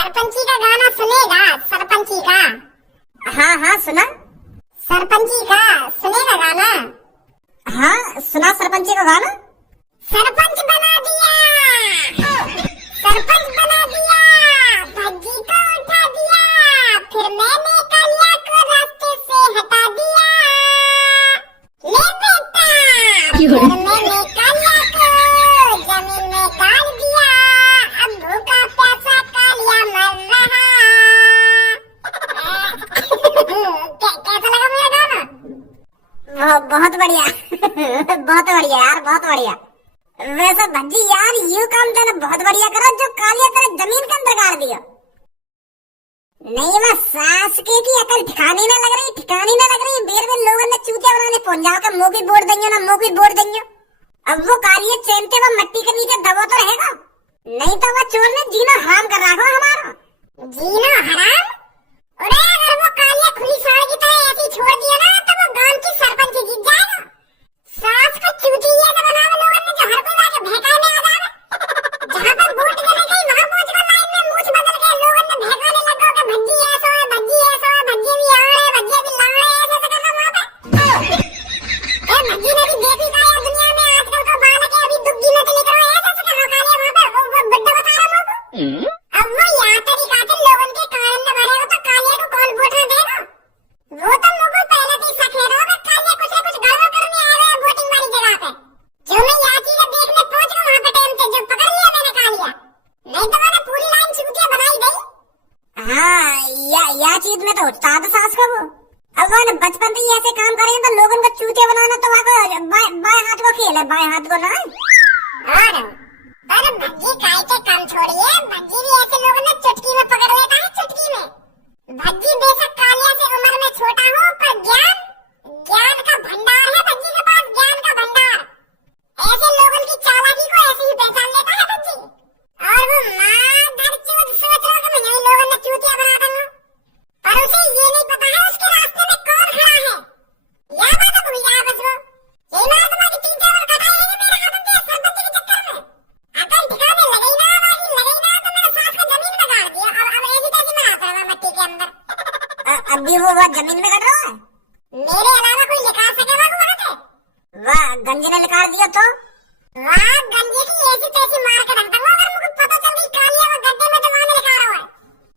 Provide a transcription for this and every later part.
सरपंची का गाना सुनेगा? सरपंची का? हाँ हाँ सुना। सरपंची का सुनेगा गाना? हाँ सुना सरपंची का गाना। सरपंच बना दिया, सरपंच बना दिया, भज्जी को उठा दिया, फिर मैंने कालिया को रास्ते से हटा दिया। ले बेटा, फिर मैंने कालिया को जमीन में गाड़ दिया, अब भूखा प्यासा कालिया मर रहा। कैसा लगा मेरा गाना? बहुत बढ़िया बहुत बढ़िया यार, बहुत बढ़िया। वैसे भज्जी यार यू काम तो बहुत बढ़िया करा जो कालिया तेरे जमीन के अंदर गाड़ दिया। नहीं मैं सास के की अकल ठिकाने ना लग रही, ठिकाने ना लग रही। बेर में लोगों ने चूतिया बनाने पहुंच जाओ का मुंह भी बोड़ देंगे ना, मुंह भी बोड़ देंगे। अब वो कालिया चैनते वो मिट्टी के नीचे दबा तो रहेगा, नहीं तो वो चोर ने जीना हराम कर रखा हमारा। जीना हराम? अरे अगर वो कालिया खुली साड़ की तरह ऐसे ही छोड़ दिया ना तो वो गांव की सरपंच जीत जाएगा। सास को चूती ये तो बनावे लोगों ने जो हर कोई आके भड़काने आ जावे। जहां पर वोट देने गई वहां पहुंच कर लाइन में मूछ बदल के लोगों ने भड़काने लगा कि भज्जी ऐसा है, भज्जी ऐसा है, भज्जी भी आ रहे, भज्जी भी ला रहे, ऐसे ऐसे करना वहां पे। ए भज्जी ने भी देखी का यार दुनिया में आजकल का बालक है, अभी दुग्गी में चले करो ऐसे ऐसे करना कालिया वहां पे वो बड्डा बता रहा मुझको। अब वो यहाँ तरीका से लोगों के कारण न भरेगा तो कालिया को कौन वोट न देगा? वो तो मुझको पहले से शक है ना कि कालिया कुछ न कुछ गड़बड़ करने आ रहे हैं वोटिंग वाली जगह पे। जो मैं यहाँ चीजें देखने पहुंच गया वहाँ पे टाइम से जो पकड़ लिया मैंने कालिया, नहीं तो मैंने पूरी लाइन चूतिया बनाई गई। हाँ या चीज में तो उठता था सास को वो। अब वो बचपन से ही ऐसे काम करेंगे तो लोगों को चूतिया बनाना तो बाएं हाथ को खेल है, बाएं हाथ को ना। और पर भज्जी काय के कम छोड़िए, भज्जी भी ऐसे लोगों ने चुटकी में पकड़ लेता है, चुटकी में। भज्जी बेशक कालिया से उम्र में छोटा हो पर ज्ञान का भंडार है भज्जी के पास, ज्ञान का भंडार। ऐसे लोगों की चालाकी को ऐसे ही पहचान लेता है भज्जी। और वो माँ दरचोद सोच रहा कि मैं यही लोगों ने चूतिया बना दूंगा, पर उसे ये नहीं पता है उसके रास्ते में कौन खड़ा है। यह बात भूल जाए बस वो। यही महात्मा की 3-4 कटाई है मेरे हाथों से सरपंच के चक्कर में। अकल ठिकाने लगी ना तो मेरे सास को जमीन में गाड़ दिया। अब ऐसी तैसी मनाता है मिट्टी के अंदर। अभी वो जमीन में कट रहा है। मेरे अलावा कोई निकाल सकेगा वहाँ पे? वाह गंजी ने निकाल दिया तो? वाह गंजी की ऐसी तैसी मार के रख दूंगा अगर मुझे पता चल गई कालिया वो गड्ढे में तो वहाँ निकाल रहा है।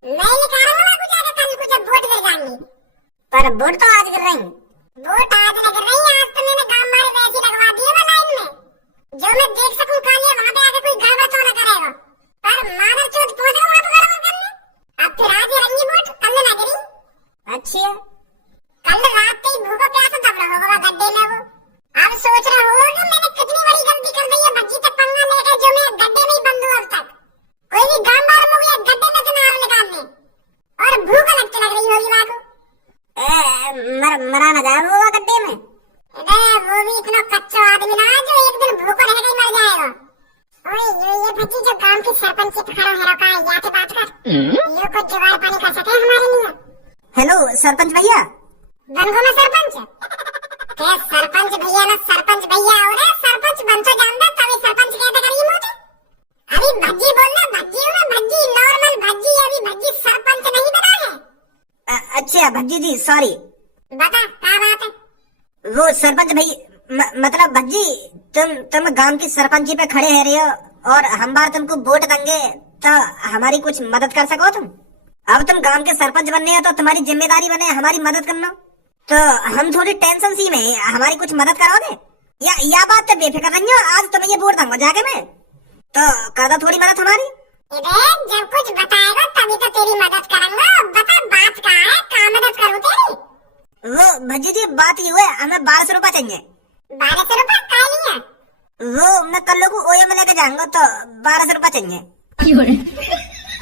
नहीं निकालूंगा मैं कुछ आगे कल कुछ वोट गिर जाएंगी। पर वोट तो आज गिर रही। वोट आज नहीं गिर रही, आज तो मैंने गाँव मारे वैसे लगवा दिए वो लाइन में, जो मैं देख सकूं कालिया वहाँ पे आके कोई गड़बड़ तो न करेगा। पर मादर चोट पहुंच गया वहाँ पे गड़बड़ करने। अब फिर आज गिरेंगी वोट, कल ना गिरी। अच्छी है। कल रात से ही भूखा प्यासा दब रहा होगा गड्ढे में वो। अब सोच रहा होगा कि मैंने कितनी बड़ी गलती कर दी है भज्जी तक पंगा लेकर जो मैं गड्ढे में ही बंद हूँ अब तक। कोई भी गाँव वाला मुझे एक गड्ढे में से मार निकालने और भूख अलग से लग रही होगी वहाँ को। मरा न जाए वो गड्ढे में। अरे वो भी इतना कच्चा आदमी ना जो एक दिन भूखा रह गई मर जाएगा। ओए ये भज्जी जो गांव के सरपंच से खड़ा है रखा है या के बात कर। ये कुछ जुगाड़ पानी कर सके हमारे लिए। हेलो सरपंच भैया। बन गो मैं सरपंच? क्या सरपंच भैया ना सरपंच भैया हो रहे, सरपंच बन तो जानता तभी सरपंच कहते करिए मुझे। अभी भज्जी बोलना, भज्जी हूँ ना, भज्जी नॉर्मल भज्जी, अभी भज्जी सरपंच नहीं बना है। अच्छा भज्जी जी सॉरी। बता क्या बात है? वो सरपंच भाई मतलब भज्जी तुम गांव की सरपंची पे खड़े है रहे हो और हम बार तुमको वोट देंगे तो हमारी कुछ मदद कर सको तुम। अब तुम गांव के सरपंच बनने हो तो तुम्हारी जिम्मेदारी बने हमारी मदद करना। तो हम थोड़ी टेंशन सी में हमारी कुछ मदद कराओगे? या बात तो बेफिक्र नहीं हो, आज तुम्हें ये वोट दूंगा जाके मैं, तो कर दो थोड़ी मदद हमारी। जब कुछ बताएगा तभी तो तेरी मदद करूंगा। बता बात क्या है, क्या मदद करूँ तेरी? वो भज्जी जी बात ये हुआ हमें 1200 रुपए चाहिए। 1200 रुपए क्या लिए? वो मैं कल लोगों ओयो में लेके जाऊंगा तो 1200 रुपए चाहिए।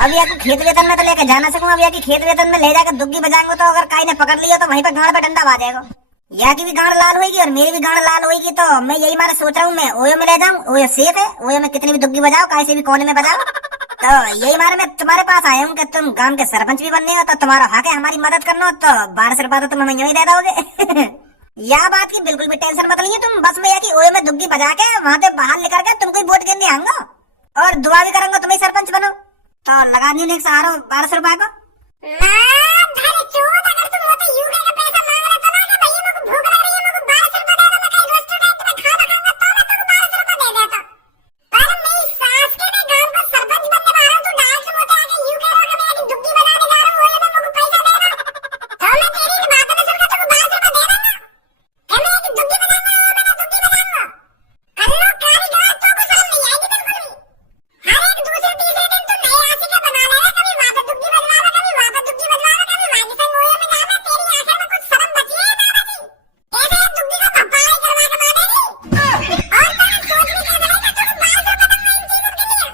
अब या खेत वेतन में तो लेके जाना सकूं, अब या खेत वेतन में ले जाकर दुग्गी बजाएंगे तो अगर काई ने पकड़ लिया तो वहीं पे गाड़ पे डंडा बाजेगा। या की भी गाड़ लाल होगी और मेरी भी गाड़ लाल होगी। तो मैं यही मारे सोच रहा हूँ मैं ओयो में ले जाऊं, ओयो सेफ है, ओयो में कितनी भी दुग्गी बजाओ काई से भी कोने में बजाओ। तो यही मारे मैं तुम्हारे पास आया हूँ कि तुम गांव के सरपंच भी बनने हो तो तुम्हारा हक है हमारी मदद करना हो, तो 1200 रुपए तो तुम हमें यूं ही दे दोगे। यह बात की बिल्कुल भी टेंशन मत लीजिए तुम, बस मैं ओए में दुग्गी बजा के वहां से बाहर लेकर के तुमको वोट गिरने आऊंगा और दुआ भी करूंगा तुम्हें सरपंच बनो। तो लगा दियो एक सहारो 1200 रुपए को। मां धरे चोट, अगर तुम वो तो यूके का पैसा मांग रहे तो ना कि भैया मेरे को भूख लग रही है, मेरे को 1200 रुपए दे दो, मैं कहीं रेस्टोरेंट में खाना खाऊंगा तो मैं तुमको 1200 रुपए दे देता। पर मेरी सास के ने गांव का सरपंच बनने वाला हूं, तू डाल से मोटे आके यूके रोके में आके दुग्गी बनाने जा रहा हूं, वो मेरे को पैसा दे रहा। तो मैं तेरी इन बातों में सुनकर तुमको 1200 रुपए दे दूंगा। कहने कि दुग्गी बनाऊंगा, वो मैंने दुग्गी बनाऊंगा। कर लो कारीगर, तो को शर्म नहीं आएगी बिल्कुल भी। हर एक दूसरे तीसरे दिन तो नए आशिक बना ले रहा, कभी वहां पे दुग्गी बनवा रहा, कभी वहां पे दुग्गी बनवा रहा, कभी वहां से मोए में जाना। तेरी आखिर में कुछ शर्म बची है ना बची? ऐसे एक दुग्गी का भप्पा ही करवा के मार देगी। और तेरे सोच में क्या रहेगा, तुम 1200 रुपए दूंगा इन चीजों के लिए।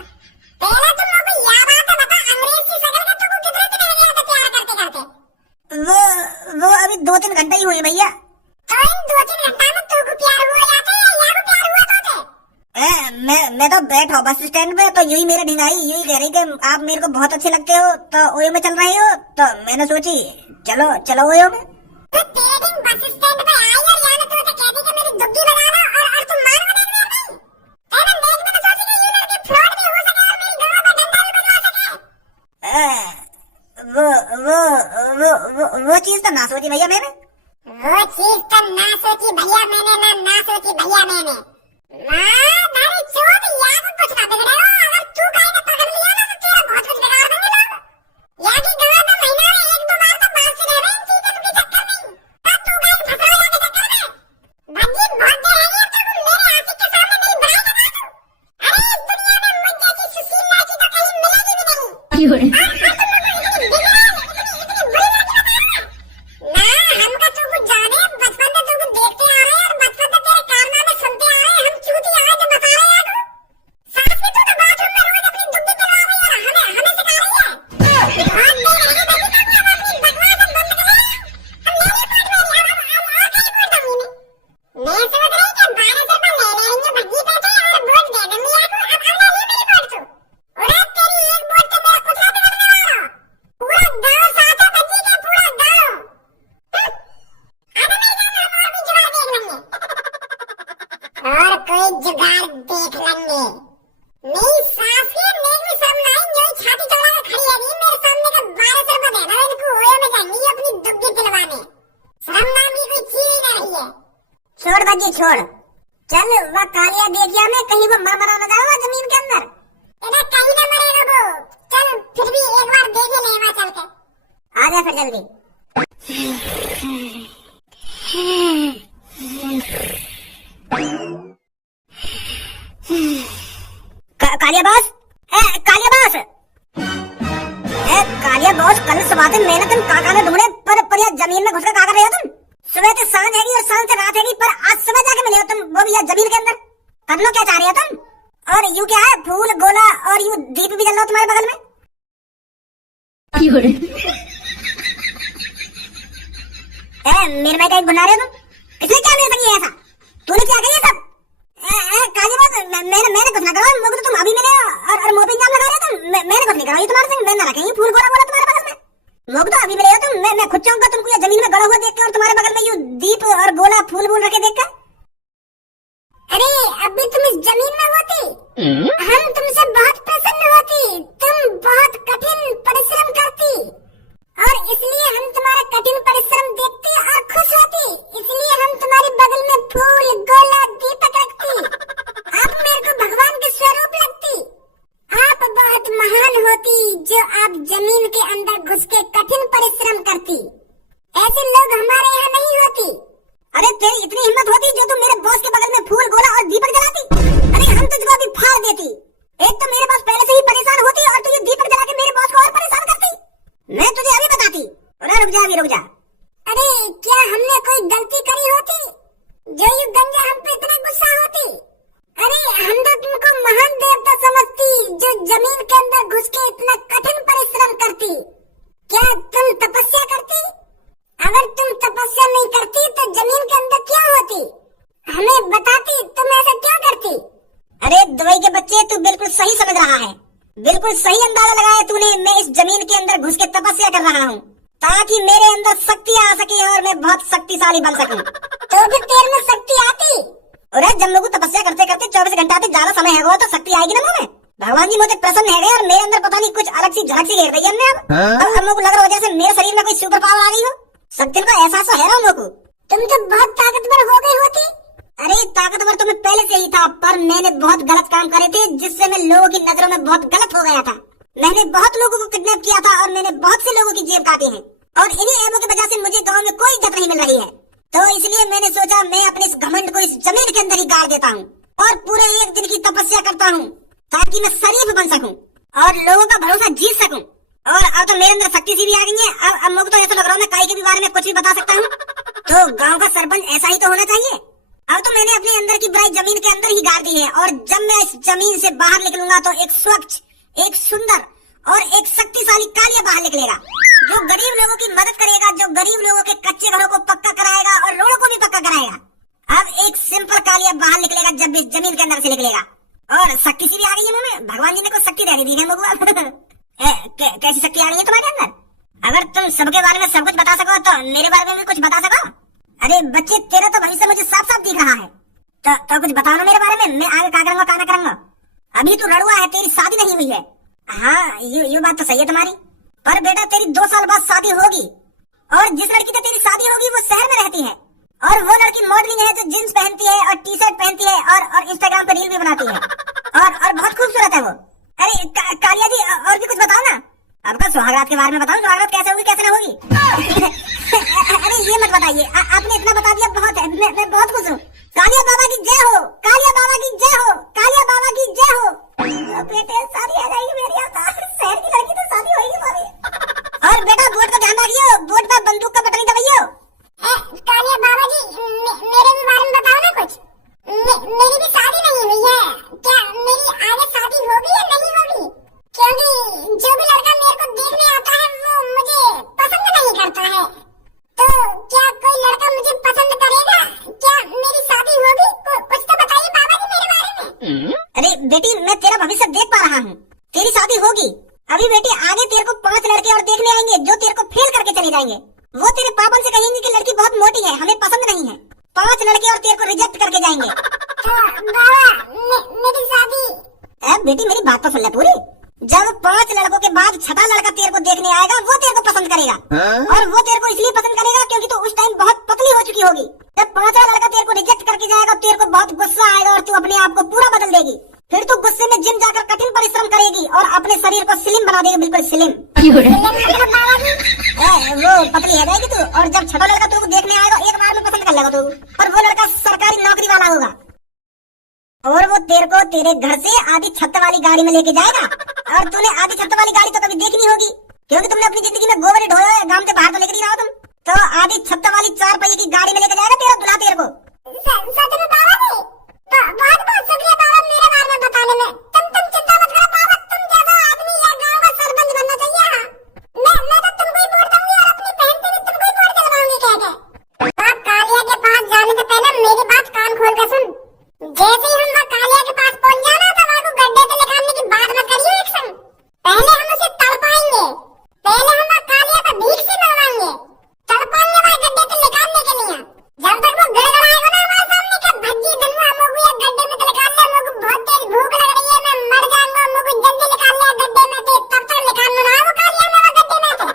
पहले तुम लोग को यह बात है बता, अंग्रेज की शक्ल का तुमको कितने दिन लग गया था प्यार करते करते? वो अभी 2-3 घंटे ही हुए भैया। तो इन 2-3 घंटा में तुमको प्यार हुआ जाता है या यार को प्यार हुआ तो? मैं तो बैठा बस स्टैंड पे, तो यूं ही मेरे ढिंगाई यूं ही कह रही कि आप मेरे को बहुत अच्छे लगते हो, तो ओयो में चल रही हो, तो मैंने सोची चलो चलो ओयो में। तो तेरे दिन बस स्टैंड पे आई और यार ने तो कहती कि मेरी दुग्गी बनाना, और तुम मान को देख रही नहीं। तेरे देख में तो सोची कि ये लड़की फ्रॉड भी हो सके और मेरी गांव में डंडा भी बजवा सके। वो चीज तो ना सोची भैया मैंने। वो चीज तो ना सोची भैया मैंने, ना सोची भैया मैंने। मां दारी चोट, या को कुछ ना बिगड़े हो, अगर तू कहीं ने पकड़ लिया ना तो तेरा बहुत कुछ बिगाड़ देंगे लोग। या की गांव में महीना में 1-2 बार तो बात से रहे इन चीजों के चक्कर में। तब तू कहीं फंसा हो जाके चक्कर में। भज्जी बहुत देर है ये, तो मेरे आशिक के सामने मेरी बुराई लगा दो। अरे इस दुनिया में मुझ जैसी सुशील लड़की तो कहीं मिलेगी भी नहीं। और तुम लोग इतनी बिगड़ैल, इतनी बुरी लड़की बता रहे हो। ना हमका तू कुछ जाने, बचपन से तुमको देखते आ रहे हैं और बचपन से तेरे कारनामे सुनते आ रहे हैं, हम चूती आए जो बता रहे हैं तू। सास भी तू तो बाथरूम में रोज अपनी दुग्गी दिलवा रही है, हमें सिखा रही है। बहुत देर है बच्ची, तब हम अपनी बकवास बंद करें। हम नहीं पढ़ रहे, हम और कहीं पढ़ता हूं मैं सोच रही कि 1200 रुपए ले लेंगे भज्जी पैसे और वोट दे देंगे या को। अब नहीं मेरी वोट तू। अरे तेरी एक वोट से मेरा कुछ ना बिगड़ने वाला। पूरा गांव साथ है भज्जी के, पूरा गांव। और कोई जुगाड़ देख लेंगे। मेरी सास की नेक भी शर्म नहीं, जो छाती चौड़ा के खड़ी है नहीं मेरे सामने का 1200 रुपए दे दो, इनको ओयो में जाएंगी ये अपनी दुग्गी दिलवाने। शर्म नाम की कोई चीज ही ना रही है। छोड़ बच्ची छोड़, चल वह कालिया देखिया में कहीं वो मर मरा न जाओ जमीन के अंदर। इधर कहीं ना मरेगा वो। चल फिर भी एक बार देख ही ले वहां चल के। आ जा फिर जल्दी। Kalia boss, Kalia boss, Kalia boss, कल सुबह से मैंने तुम काका ने ढूंढे पर यार जमीन में घुस कर काका रहे हो तुम। सुबह से सांझ हैगी और सांझ से रात हैगी, पर आज सुबह जाके मिले हो तुम, वो भी यार जमीन के अंदर। कर लो क्या चाह रही हो तुम? और यू क्या है, फूल गोला और यू दीप भी जल रहा हो तुम्हारे बगल में। मेरे भाई का एक बना रहे हो तुम, किसने क्या मेरे संग ऐसा? तूने क्या किया सब? मैंने कुछ ना करा, मुझे तो तुम अभी मिले और मुंह पे इल्जाम लगा रहे हो तुम। मैंने कुछ नहीं करा, ये तुम्हारे संग मैं ना रखेंगे फूल गोला बोला तुम्हारे बगल में। मुझे तो अभी मिले हो तुम, मैं खुद चाहूंगा तुमको ये जमीन में गड़ा हुआ देख के और तुम्हारे बगल में यूं दीप और गोला फूल वूल रखे देख कर। अरे अभी तुम इस जमीन में होती, हम तुमसे बहुत प्रसन्न होती, तुम बहुत कठिन परिश्रम करती और इसलिए हम तुम्हारा कठिन परिश्रम देखते और खुश होती, इसलिए हम तुम्हारे बगल में फूल गोला दीपक रखती। आप मेरे को भगवान के स्वरूप लगती। आप बहुत महान होती जो आप जमीन के अंदर घुस के कठिन परिश्रम करती। ऐसे लोग हमारे यहाँ नहीं होती। अरे तेरी इतनी हिम्मत होती जो तुम मेरे बॉस के बगल में फूल गोला और दीपक जलाती? अरे हम तुझको अभी फाड़ देती। एक तो मेरे बॉस पहले से ही परेशान होती और तू ये दीपक जला के मेरे बॉस को और परेशान करती। मैं तुझे अभी बताती। अरे रुक जा अभी रुक जा। अरे क्या हमने कोई गलती करी होती जो ये गंजा हम पे इतना गुस्सा होती? अरे हम तो तुमको महान देवता समझती जो जमीन के अंदर घुस के इतना कठिन परिश्रम करती। क्या तुम तपस्या करती? अगर तुम तपस्या नहीं करती तो जमीन के अंदर क्या होती? हमें बताती, तुम ऐसा क्यों करती? अरे दुबई के बच्चे, तू बिल्कुल सही समझ रहा है, बिल्कुल सही अंदाजा लगाया तूने। मैं इस जमीन के अंदर घुस के तपस्या कर रहा हूँ ताकि मेरे अंदर शक्ति आ सके और मैं बहुत शक्तिशाली बन सकूं। तो फिर तेरे में शक्ति आती? अरे जब लोग तपस्या करते करते 24 घंटा से ज्यादा समय है वो, तो शक्ति आएगी ना मुंह में। भगवान जी मुझे प्रसन्न है गए और मेरे अंदर पता नहीं कुछ अलग सी झलक सी घेर रही है हमने। अब मेरे को लग रहा है जैसे मेरे शरीर में कोई सुपर पावर आ गई हो। शक्ति का एहसास है रहा मेरे को। तुम तो बहुत ताकतवर हो गए होते। अरे ताकतवर तो मैं पहले से ही था, पर मैंने बहुत गलत काम करे थे जिससे मैं लोगों की नजरों में बहुत गलत हो गया था। मैंने बहुत लोगों को किडनैप किया था और मैंने बहुत से लोगों की जेब काटी है और इन्हीं ऐबों की वजह से मुझे गाँव में कोई इज्जत नहीं मिल रही है। तो इसलिए मैंने सोचा मैं अपने इस घमंड को इस जमीन के अंदर ही गाड़ देता हूँ और पूरे एक दिन की तपस्या करता हूँ ताकि मैं शरीफ बन सकूं और लोगों का भरोसा जीत सकूं। और अब तो मेरे अंदर शक्ति सी भी आ गई है। अब मुझे तो ऐसा लग रहा है मैं काई के भी बारे में कुछ भी बता सकता हूँ। तो गांव का सरपंच ऐसा ही तो होना चाहिए। अब तो मैंने अपने अंदर की बुराई जमीन के अंदर ही गाड़ दी है और जब मैं इस जमीन से बाहर निकलूंगा तो एक स्वच्छ, एक सुंदर और एक शक्तिशाली कालिया बाहर निकलेगा जो गरीब लोगों की मदद करेगा, जो गरीब लोगों के कच्चे घरों को पक्का कराएगा और रोडों को भी पक्का कराएगा। अब एक सिंपल कालिया बाहर निकलेगा जब इस जमीन के अंदर से निकलेगा। और शक्ति सी भी आ गई है मुंह में। भगवान जी ने कुछ शक्ति दे दी है मुझे। कैसी शक्ति आ रही है तुम्हारे अंदर? अगर तुम सबके बारे में सब कुछ बता सको तो मेरे बारे में भी कुछ बता सको। अरे बच्चे तेरा तो भविष्य मुझे साफ साफ दिख रहा है। तो कुछ बताओ ना मेरे बारे में, मैं आगे क्या करूंगा क्या ना करूंगा। अभी तो रड़ुआ है, तेरी शादी नहीं हुई है। हाँ ये बात तो सही है तुम्हारी, पर बेटा तेरी 2 साल बाद शादी होगी और जिस लड़की से तेरी शादी होगी वो शहर में रहती है और वो लड़की मॉडलिंग है जो जींस पहनती है और टी शर्ट पहनती है और इंस्टाग्राम पे रील भी बनाती है और बहुत खूबसूरत है वो। अरे कालिया जी और भी कुछ बताओ ना। अब का सुहागरात के बारे में बताओ, सुहागरात कैसे होगी कैसे ना होगी। अरे ये मत बताइए, आपने इतना बता दिया बहुत है। मैं बहुत खुश हूँ। कालिया बाबा की जय हो, कालिया बाबा की जय हो, कालिया बाबा की जय हो। बेटे शादी आ जाएगी मेरी, शहर की लड़की तो शादी होगी भाभी। और बेटा वोट का ध्यान रखियो, वोट पर बंदूक का बटन दबाइयो। कालिया बाबा जी मेरे भी बारे में बताओ ना कुछ। मेरी भी शादी नहीं हुई है, क्या मेरी आगे शादी होगी या नहीं होगी? क्योंकि जो भी लड़का मेरे को देखने आता है वो मुझे पसंद नहीं करता है। तो क्या कोई लड़का मुझे पसंद करेगा? क्या मेरी शादी होगी? कुछ तो बताइए बाबा जी मेरे बारे में। अरे बेटी मैं तेरा भविष्य देख पा रहा हूँ, तेरी शादी होगी। अभी बेटी आगे तेरे को 5 लड़के और देखने आएंगे जो तेरे को फेल करके चले जाएंगे। वो तेरे पापा से कहेंगे कि लड़की बहुत मोटी है, हमें पसंद नहीं है। 5 लड़के और तेरे को रिजेक्ट करके जाएंगे। बाबा मेरी शादी। बेटी मेरी बात तो सुन ले पूरी। जब 5 लड़कों के बाद 6ठा लड़का तेरे को देखने आएगा वो तेरे को पसंद करेगा। और वो तेरे को इसलिए पसंद करेगा क्योंकि तू उस टाइम बहुत पतली हो चुकी होगी। जब 5वां लड़का तेरे को रिजेक्ट करके जाएगा तेरे को बहुत गुस्सा आएगा और तू अपने आप को पूरा बदल देगी। फिर तू गुस्से में जिम जाकर कठिन परिश्रम करेगी और अपने शरीर को स्लिम बना देगी, बिल्कुल स्लिम। वो पतली हो जाएगी तू और जब 6ठा लड़का तू देखने आएगा एक बार में पसंद कर लेगा तू। और वो लड़का सरकारी नौकरी वाला होगा और वो तेरे को तेरे घर से आधी छत वाली गाड़ी में लेके जाएगा। और तूने आधी छत वाली गाड़ी तो कभी देखी नहीं होगी क्योंकि तुमने अपनी जिंदगी में गोबर ढोया है, गांव से बाहर तो लेकर नहीं रहा तुम। तो आधी छत वाली 4 पहिए की गाड़ी में लेके जाएगा तेरा दूल्हा तेरे को। सच में बाबा जी बहुत शुक्रिया बाबा मेरे बारे में बताने में। तुम चिंता मत करो बाबा, तुम जैसा आदमी या गांव का सरपंच बनना चाहिए। मैं तो तुमको ही वोट दूंगी और अपनी बहन से भी तुमको ही वोट दिलवाऊंगी। कह के बाप कालिया के पास जाने से पहले मेरी बात कान खोल कर सुन। जैसे ही हम कालिया के पास पहुंच जाना तो वहाँ को गड्ढे से निकालने की बात मत करिए एक संग। पहले हम उसे तड़पाएंगे, पहले हम कालिया को भीख से मरवाएंगे, तड़पाएंगे वहाँ गड्ढे से निकालने के लिए। जब तक वो गड़गड़ाएगा ना हमारे सामने के भज्जी धनुआ मोगू या गड्ढे में तो निकाल ले, मोगू बहुत तेज भूख लग रही है, मैं मर जाऊंगा, मोगू जल्दी निकाल ले गड्ढे में से। तब तक निकालना ना वो कालिया में वो गड्ढे में से।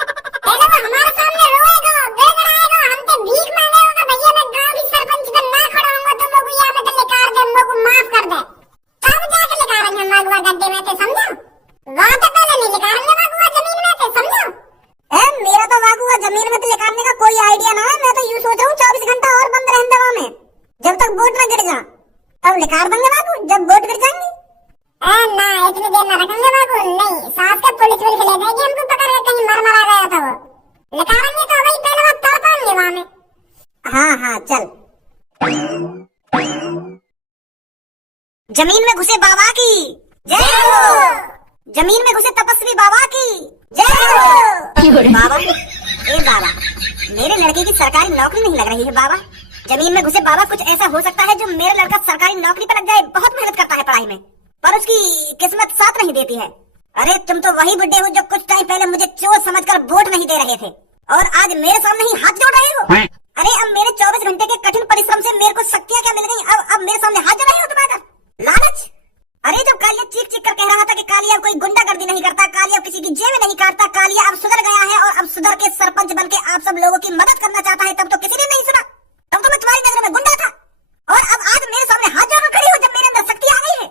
पहले वो हमारे सामने रोएगा, गड़गड़ाएगा, हमसे भीख मांगेगा, भैया मैं गाँव की सरपंच पे ना खड़ा हूँ तो मोगू यहाँ में तो निकाल दे, मोगू माफ कर दे। तब जाके निकालेंगे मागुआ गड्ढे में से, समझो? वहाँ तो पहले नहीं निकालेंगे मागुआ जमीन में से, समझो? मेरा तो वागुआ जमीन में तो निकालने का कोई आइडिया ना है। मैं तो यूं सोचा हूँ 24 घंटा और बंद रहने दवा में जब तक बोट न गिर जा, तब निकाल देंगे वागु जब बोट गिर जाएंगे। ना इतनी देर न रखेंगे वागु, नहीं साथ के पुलिस ले जाएगी हमको पकड़ के, कहीं मर मरा गया था वो। निकालेंगे तो वही पहले बात तड़पाएंगे वहाँ में। हाँ चल। जमीन में घुसे बाबा की जय हो, जमीन में घुसे तपस्वी बाबा की जय हो। बाबा ए बाबा मेरे लड़के की सरकारी नौकरी नहीं लग रही है बाबा। जमीन में घुसे बाबा कुछ ऐसा हो सकता है जो मेरा लड़का सरकारी नौकरी पर लग जाए। बहुत मेहनत करता है पढ़ाई में पर उसकी किस्मत साथ नहीं देती है। अरे तुम तो वही बुड्ढे हो जो कुछ टाइम पहले मुझे चोर समझकर वोट नहीं दे रहे थे और आज मेरे सामने ही हाथ जोड़ रहे हो। अरे अब मेरे 24 घंटे के कठिन परिश्रम से मेरे को शक्तियाँ क्या मिल गई, अब मेरे सामने हाथ जोड़ रहे हो तुम आकर। लालच अरे जब कालिया चीख चीख कर कह रहा था कि कालिया कोई गुंडागर्दी नहीं करता, कालिया किसी की जेब नहीं काटता, कालिया अब सुधर गया है और अब सुधर के सरपंच बन के आप सब लोगों की मदद करना चाहता है, तब तो किसी ने नहीं सुना। तब तो मैं तुम्हारी नजर में गुंडा था और अब आज मेरे सामने हाथ जोड़कर खड़ी हो जब मेरे अंदर शक्ति आ गई है।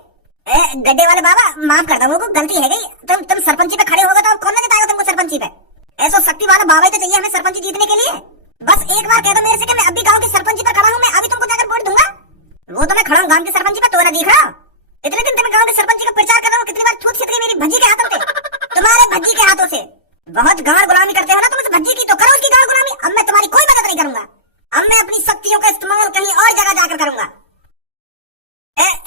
गड्ढे वाले बाबा माफ कर दो, मुझको गलती है गई। तुम सरपंची पे खड़े होगे तो कौन जिताएगा तुमको सरपंची पे? ऐसा शक्ति वाला बाबा ही तो चाहिए हमें सरपंची जीतने के लिए। बस एक बार कह दो मेरे से कि मैं अभी गांव की सरपंची पे खड़ा हूँ, मैं अभी तुमको जाकर वोट दूंगा। वो तो मैं खड़ा हूँ गांव की सरपंची पे, तो ना दिख रहा। इतने दिन मैं गांव की सरपंची का प्रचार कर रहा हूँ, कितनी बार छूट छितरी मेरी भज्जी के हाथों से, तुम्हारे भज्जी के हाथों से। बहुत गाड़ गुलामी करते हो ना तुम इस भज्जी की, तो करो उसकी गाड़ गुलामी। अब मैं तुम्हारी कोई मदद नहीं करूंगा, अब मैं अपनी शक्तियों का इस्तेमाल कहीं और जगह जाकर करूंगा।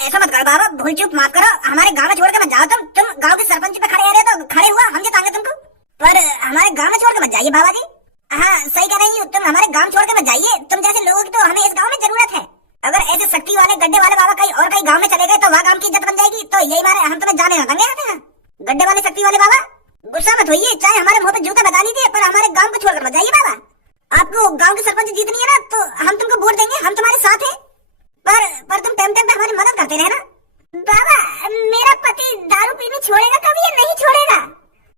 ऐसा मत करो बाबा, भूल चूक माफ करो, हमारे गांव में छोड़ के मत जाओ। तुम गांव की सरपंच पे खड़े रहे तो खड़े हुआ हम जिताएंगे तुमको, पर हमारे गांव में छोड़ के मत जाइए बाबा जी। हाँ सही कह रही हूँ, तुम हमारे गांव छोड़ के मत जाइए। तुम जैसे लोगों की तो हमें इस गांव में जरूरत है। अगर ऐसे शक्ति वाले गड्ढे वाले बाबा कहीं गांव में चले गए तो वहाँ गांव की इज्जत बन जाएगी। तो यही मारे हम तुम्हें जाने ना देंगे यहाँ से। गड्ढे वाले शक्ति वाले बाबा गुस्सा मत होइए, चाहे हमारे मुंह पे जूता बजा लीजिए, पर हमारे गांव को छोड़कर मत जाइए बाबा। आपको गांव की सरपंच जीतनी है ना, तो हम तुमको वोट देंगे, हम तुम्हारे साथ हैं। पर तुम टाइम टाइम पे हमारी मदद करते रहे ना। बाबा मेरा पति दारू पीनी छोड़ेगा कभी या नहीं छोड़ेगा?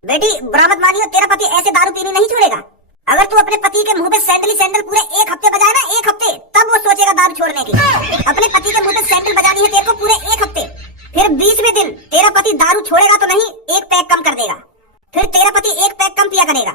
बेटी बुरा मत मानियो, तेरा पति ऐसे दारू पीनी नहीं छोड़ेगा। अगर तू अपने पति के मुंह पे सैंडल पूरे 1 हफ्ते बजाए ना, 1 हफ्ते, तब वो सोचेगा दारू छोड़ने की। अपने पति के मुंह पे सैंडल बजानी है तेरे को पूरे 1 हफ्ते, फिर 20वें दिन तेरा पति दारू छोड़ेगा तो नहीं, 1 पैक कम कर देगा, फिर तेरा पति 1 पैक कम पिया करेगा।